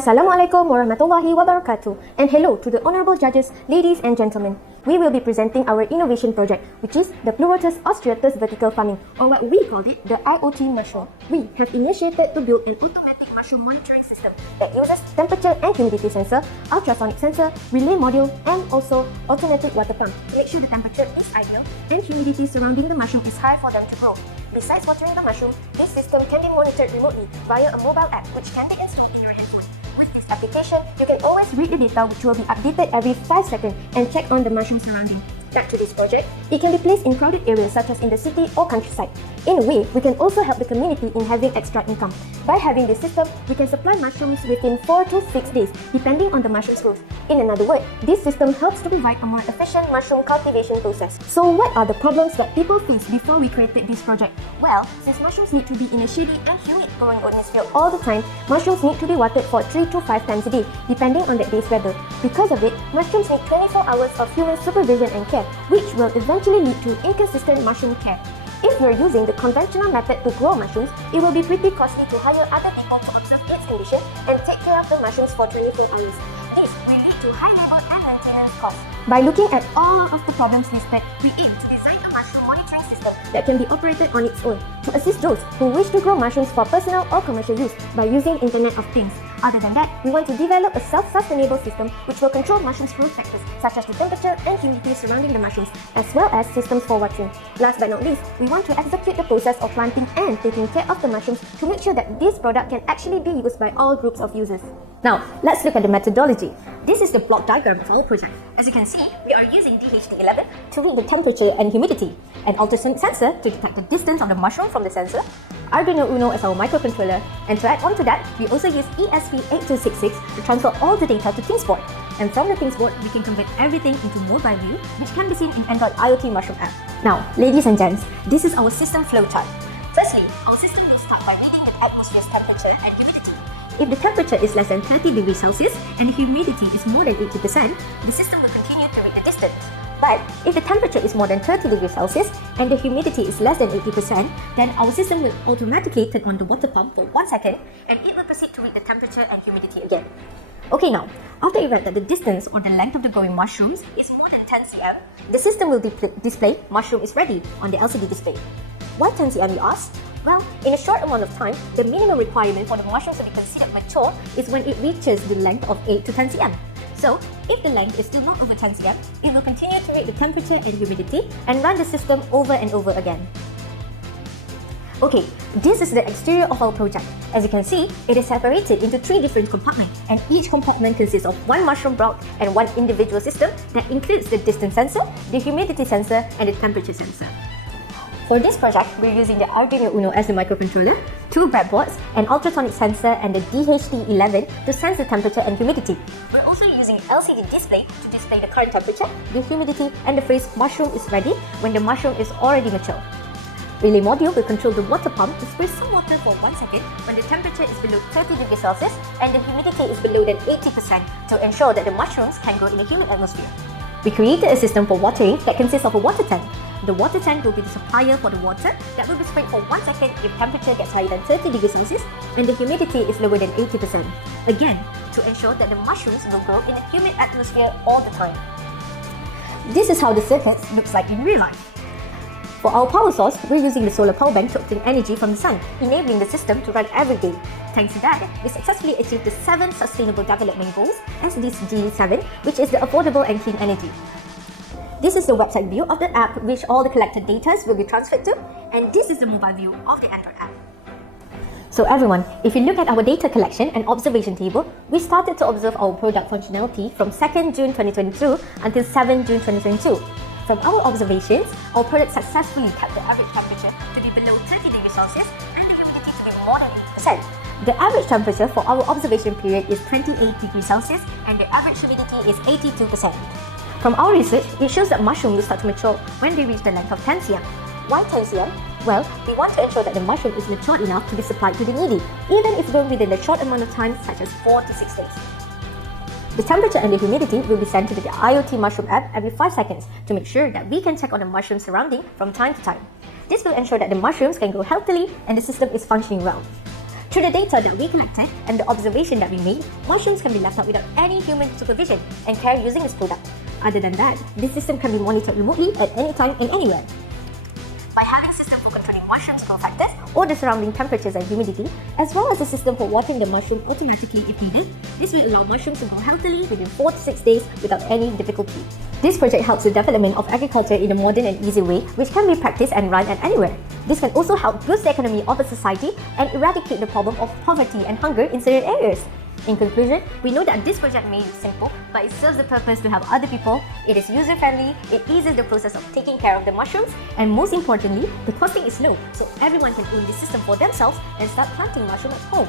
Assalamualaikum warahmatullahi wabarakatuh, and hello to the honorable judges, ladies and gentlemen. We will be presenting our innovation project, which is the Pleurotus ostreatus vertical farming, or what we called it, the IoT mushroom. We have initiated to build an automatic mushroom monitoring system that uses temperature and humidity sensor, ultrasonic sensor, relay module, and also automatic water pump to make sure the temperature is ideal and humidity surrounding the mushroom is high for them to grow. Besides watering the mushroom, this system can be monitored remotely via a mobile app which can be installed in your handphone. With this application, you can always read the data which will be updated every 5 seconds and check on the mushroom surrounding. Back to this project, it can be placed in crowded areas such as in the city or countryside. In a way, we can also help the community in having extra income. By having this system, we can supply mushrooms within 4 to 6 days, depending on the mushroom's growth. In another word, this system helps to provide a more efficient mushroom cultivation process. So what are the problems that people face before we created this project? Well, since mushrooms need to be in a shady and humid growing atmosphere all the time, mushrooms need to be watered for 3 to 5 times a day, depending on that day's weather. Because of it, mushrooms need 24 hours of human supervision and care, which will eventually lead to inconsistent mushroom care. If you're using the conventional method to grow mushrooms, it will be pretty costly to hire other people to observe its condition and take care of the mushrooms for 24 hours. This will lead to high labor and maintenance costs. By looking at all of the problems listed, we aim to design a mushroom monitoring system that can be operated on its own to assist those who wish to grow mushrooms for personal or commercial use by using Internet of Things. Other than that, we want to develop a self-sustainable system which will control mushrooms' growth factors such as the temperature and humidity surrounding the mushrooms, as well as systems for watering. Last but not least, we want to execute the process of planting and taking care of the mushrooms to make sure that this product can actually be used by all groups of users. Now, let's look at the methodology. This is the block diagram of our project. As you can see, we are using DHEIGHTS to read the temperature and humidity, an ultrasonic sensor to detect the distance of the mushroom from the sensor, Arduino Uno as our microcontroller, and to add on to that, we also use ESP8266 to transfer all the data to ThingsBoard. And from the ThingsBoard, we can convert everything into mobile view, which can be seen in Android IoT Mushroom app. Now, ladies and gents, this is our system flowchart. Firstly, our system will start by reading the atmosphere's temperature and humidity. If the temperature is less than 30 degrees Celsius and the humidity is more than 80%, the system will continue to read the distance. But if the temperature is more than 30 degrees Celsius and the humidity is less than 80%, then our system will automatically turn on the water pump for 1 second and it will proceed to read the temperature and humidity again. Okay, now, after it read that the distance or the length of the growing mushrooms is more than 10 cm, the system will display mushroom is ready on the LCD display. Why 10 cm, you ask? Well, in a short amount of time, the minimum requirement for the mushrooms to be considered mature is when it reaches the length of 8 to 10 cm. So, if the length is still not over 10 cm, it will continue to read the temperature and humidity and run the system over and over again. Okay, this is the exterior of our project. As you can see, it is separated into 3 different compartments, and each compartment consists of 1 mushroom block and 1 individual system that includes the distance sensor, the humidity sensor, and the temperature sensor. For this project, we're using the Arduino Uno as the microcontroller, 2 breadboards, an ultrasonic sensor, and the DHT11 to sense the temperature and humidity. We're also using LCD display to display the current temperature, the humidity, and the phrase mushroom is ready when the mushroom is already mature. Relay module will control the water pump to spray some water for 1 second when the temperature is below 30 degrees Celsius and the humidity is below than 80% to ensure that the mushrooms can grow in a humid atmosphere. We created a system for watering that consists of a water tank. The water tank will be the supplier for the water that will be sprayed for 1 second if temperature gets higher than 30 degrees Celsius and the humidity is lower than 80%. Again, to ensure that the mushrooms will grow in a humid atmosphere all the time. This is how the circuit looks like in real life. For our power source, we're using the solar power bank to obtain energy from the sun, enabling the system to run every day. Thanks to that, we successfully achieved the 7 Sustainable Development Goals, SDG 7, which is the affordable and clean energy. This is the website view of the app which all the collected data will be transferred to, and this is the mobile view of the Android app. So everyone, if you look at our data collection and observation table, we started to observe our product functionality from 2nd June 2022 until 7 June 2022. From our observations, our product successfully kept the average temperature to be below 30 degrees Celsius and the humidity to be more than 80%. The average temperature for our observation period is 28 degrees Celsius and the average humidity is 82%. From our research, it shows that mushrooms will start to mature when they reach the length of 10 cm. Why 10 cm? Well, we want to ensure that the mushroom is mature enough to be supplied to the needy, even if grown within a short amount of time such as 4 to 6 days. The temperature and the humidity will be sent to the IoT Mushroom app every 5 seconds to make sure that we can check on the mushroom surrounding from time to time. This will ensure that the mushrooms can grow healthily and the system is functioning well. Through the data that we collected and the observation that we made, mushrooms can be left out without any human supervision and care using this product. Other than that, this system can be monitored remotely at any time and anywhere. By having system for controlling mushrooms growth factors or the surrounding temperatures and humidity, as well as a system for watering the mushroom automatically if needed, this will allow mushrooms to grow healthily within 4 to 6 days without any difficulty. This project helps with development of agriculture in a modern and easy way, which can be practiced and run at anywhere. This can also help boost the economy of a society and eradicate the problem of poverty and hunger in certain areas. In conclusion, we know that this project may look simple, but it serves the purpose to help other people, it is user-friendly, it eases the process of taking care of the mushrooms, and most importantly, the costing is low, so everyone can own this system for themselves and start planting mushrooms at home.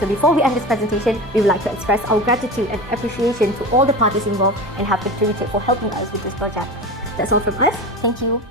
So before we end this presentation, we would like to express our gratitude and appreciation to all the parties involved and have contributed for helping us with this project. That's all from us. Thank you.